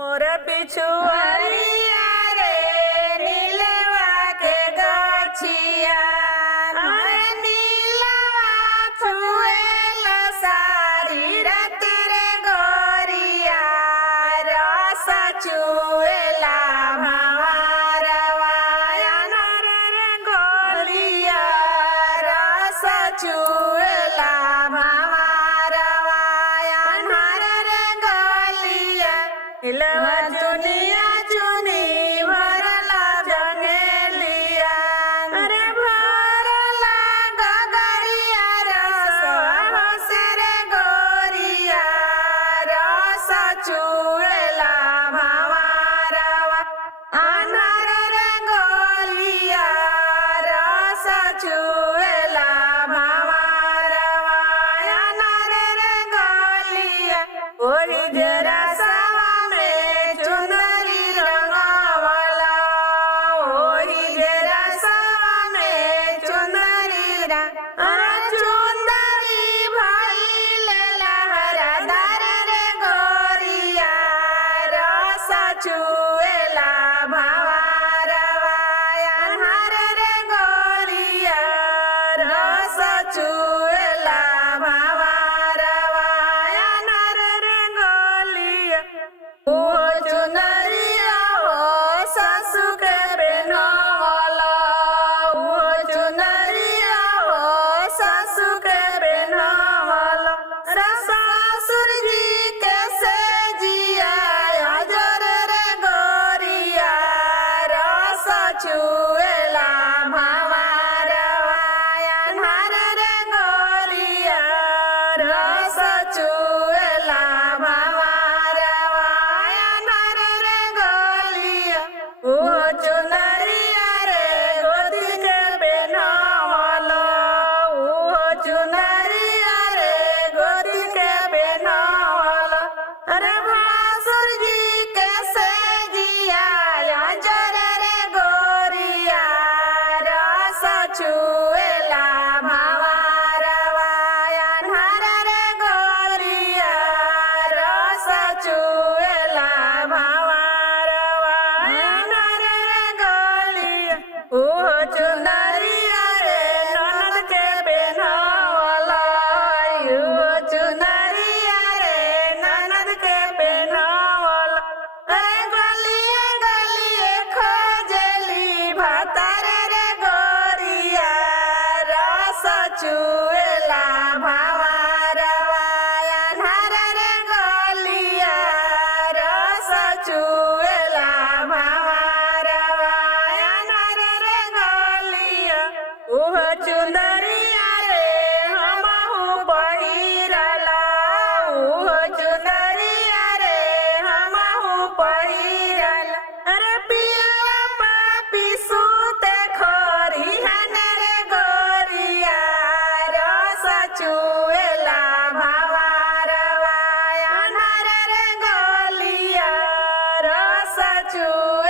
मोर पिछुआरिया रे नीलवा के गछिया अरे नीलवा छुएला सारी रात रे गोरिया रस छुएला भावरवा अनर रे गोलिया रस छुएला भावरवा अनर रे गोलिया नीलवा चुनिया चुनी भरला जंगेलिया अरे भरला गगरिया रस होसे रे गोरिया रस छुएला भावरवा अनर रे गोलिया रस छुएला भावरवा अनर रे गोलिया ओही जरा छुएला भावरवा अनर रे गोलिया रस छुएला भावरवा अनर रे गोलिया ओ चुनरिया हो सासु के बेनवला ओ चुनरिया हो सासु के बेनवला ससुर जी के से जिया छुएला भावरवा अनर रे गोलिया रस छुएला भावरवा अनर रे गोलिया ओ चुनरिया रे गोदी के बेनवला ओ चुनरिया रे गोदी के बेनवला अरे भासुर जी के से जिया छुएला भावरवा अनर रे गोलिया रस छुएला भावरवा अनर रे गोलिया ओ चुनरिया रे ननद के बेनवला ओ चुनरिया रे ननद के बेनवला अरे गलिए गलिए खोजली भातर छुएला भावरवा अनर रे गोलिया रस छुएला भावरवा अनर रे गोलिया ओह चुनरिया रे हमहु पहिरला ओह चुनरिया रे हमहु पहिरला अरे पिया पापी सुते खरिहन रे गोरिया छुएला भावरवा अनर रे गोलिया रस छुएला